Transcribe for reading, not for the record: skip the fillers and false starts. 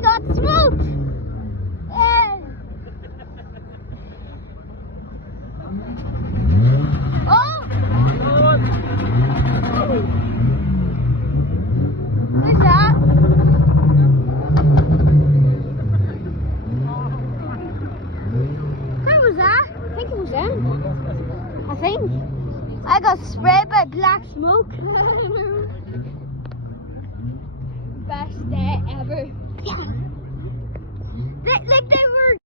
we got smoked! Oh! Where's that? Where was that? I think it was them. I think. I got sprayed by black smoke. Best day ever. Yeah. Like they were